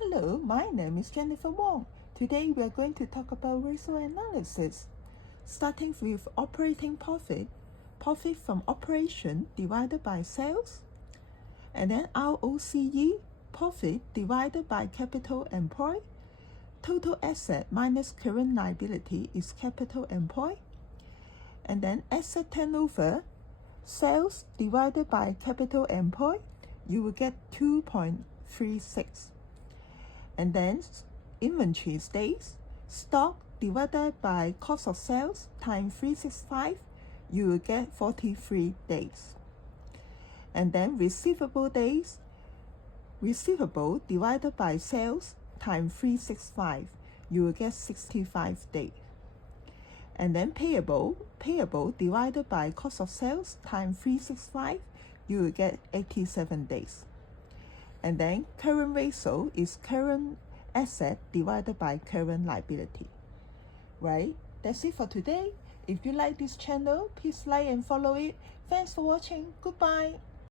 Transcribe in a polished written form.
Hello, my name is Jennifer Wong. Today we are going to talk about ratio analysis. Starting with operating profit, profit from operation divided by sales, and then ROCE, profit divided by capital employed. Total asset minus current liability is capital employed. And then asset turnover, sales divided by capital employed, you will get 2.36. And then inventory days, stock divided by cost of sales times 365, you will get 43 days. And then receivable days, receivable divided by sales times 365, you will get 65 days. And then payable divided by cost of sales times 365, you will get 87 days. And then current ratio is current asset divided by current liability. Right? That's it for today. If you like this channel, please like and follow it. Thanks for watching. Goodbye.